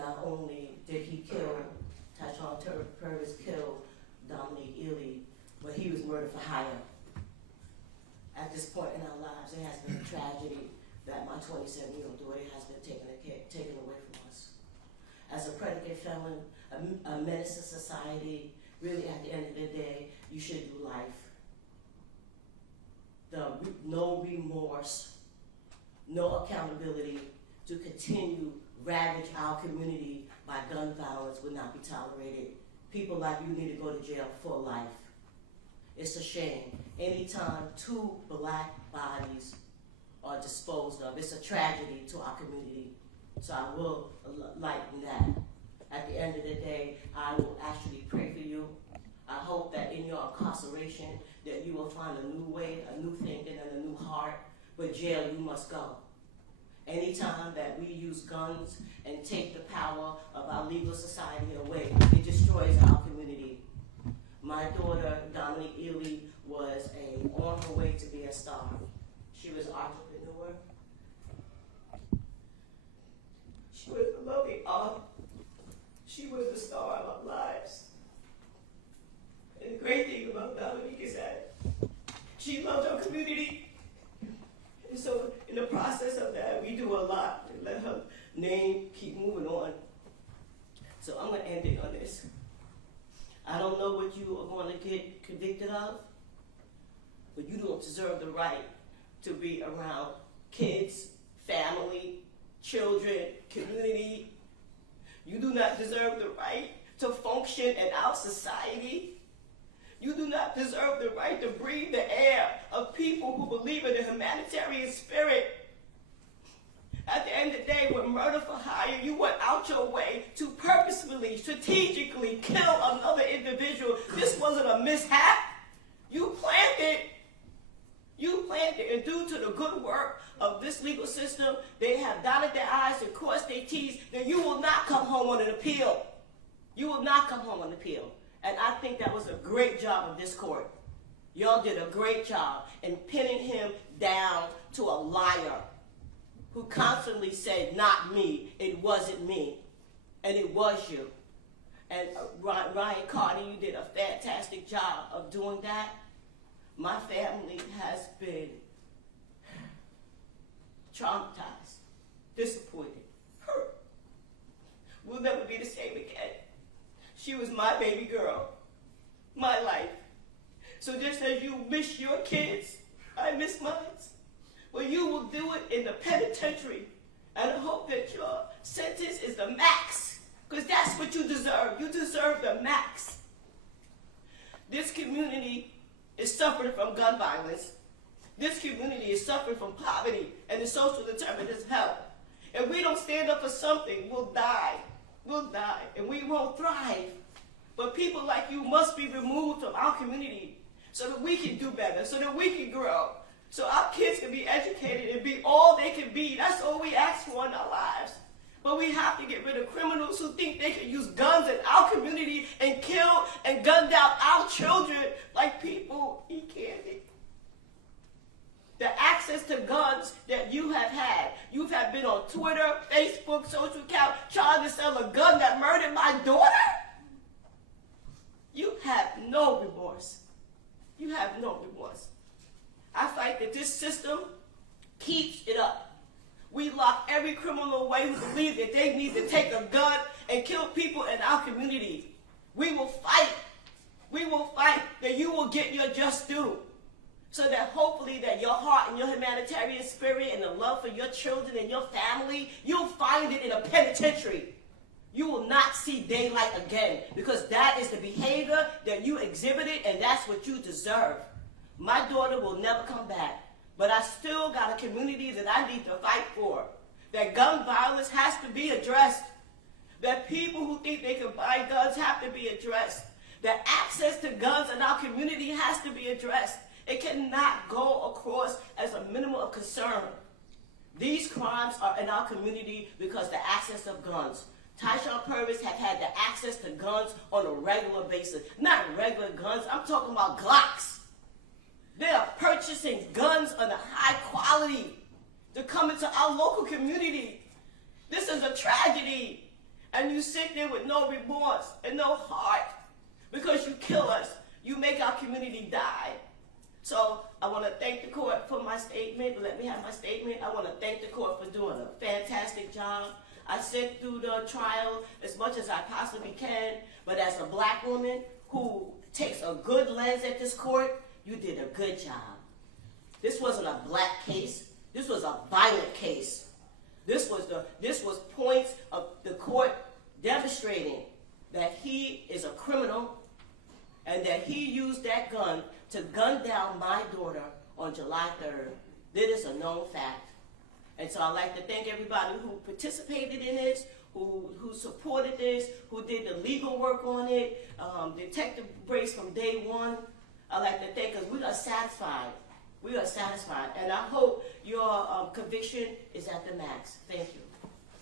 not only did he kill, Tyshawn Purvis killed Dominique Eley, but he was murdered for hire. At this point in our lives, it has been a tragedy that my 27-year-old daughter has been taken away from us. As a predicate felon, a menace to society, really at the end of the day, you should do life. No remorse, no accountability to continue ravage our community by gun violence would not be tolerated. People like you need to go to jail for life. It's a shame. Anytime 2 black bodies are disposed of, it's a tragedy to our community. So I will lighten that. At the end of the day, I will actually pray for you. I hope that in your incarceration that you will find a new way, a new thinking, and a new heart. But jail, you must go. Anytime that we use guns and take the power of our legal society away, it destroys our community. My daughter, Dominique Eley, was on her way to be a star. She was an entrepreneur. She was a lovely author. She was the star of our lives. And the great thing about Dominique is that she loved her community. And so in the process of that, we do a lot to let her name keep moving on. So I'm going to end it on this. I don't know what you are going to get convicted of, but you don't deserve the right to be around kids, family, children, community. You do not deserve the right to function in our society. You do not deserve the right to breathe the air of people who believe in the humanitarian spirit. At the end of the day, with murder for hire, you went out your way to purposefully, strategically kill another individual. This wasn't a mishap. You planned it. You planned it. And due to the good work of this legal system, they have dotted their I's and crossed their T's, then you will not come home on an appeal. You will not come home on an appeal. And I think that was a great job of this court. Y'all did a great job in pinning him down to a liar who constantly said, not me, it wasn't me, and it was you. And Ryan Carter, you did a fantastic job of doing that. My family has been traumatized, disappointed, hurt. We'll never be the same again. She was my baby girl, my life. So just as you miss your kids, I miss mine. Well, you will do it in the penitentiary. And I hope that your sentence is the max, because that's what you deserve. You deserve the max. This community is suffering from gun violence. This community is suffering from poverty and the social determinants of health. If we don't stand up for something, we'll die. We'll die, and we won't thrive. But people like you must be removed from our community so that we can do better, so that we can grow, so our kids can be educated and be all they can be. That's all we ask for in our lives. But we have to get rid of criminals who think they can use guns in our community and kill and gun down our children like people eat candy. The access to guns that you have had. You have been on Twitter, Facebook, social account, trying to sell a gun that murdered my daughter? You have no remorse. You have no remorse. I fight that this system keeps it up. We lock every criminal away who believes that they need to take a gun and kill people in our community. We will fight. We will fight that you will get your just due. So that hopefully that your heart and your humanitarian spirit and the love for your children and your family, you'll find it in a penitentiary. You will not see daylight again, because that is the behavior that you exhibited, and that's what you deserve. My daughter will never come back, but I still got a community that I need to fight for. That gun violence has to be addressed. That people who think they can buy guns have to be addressed. That access to guns in our community has to be addressed. It cannot go across as a minimum of concern. These crimes are in our community because the access of guns. Tyshawn Purvis have had the access to guns on a regular basis. Not regular guns, I'm talking about Glocks. They are purchasing guns on a high quality to come into our local community. This is a tragedy. And and you sit there with no remorse and no heart because you kill us. You make our community die. So I want to thank the court for my statement. Let me have my statement. I want to thank the court for doing a fantastic job. I sat through the trial as much as I possibly can, but as a black woman who takes a good lens at this court, you did a good job. This wasn't a black case. This was a violent case. This was points of the court demonstrating that he is a criminal and that he used that gun to gun down my daughter on July 3rd. That is a known fact. And so I'd like to thank everybody who participated in this, who supported this, who did the legal work on it, Detective Brace from day one. I'd like to thank, because we are satisfied. We are satisfied. And I hope your conviction is at the max. Thank you.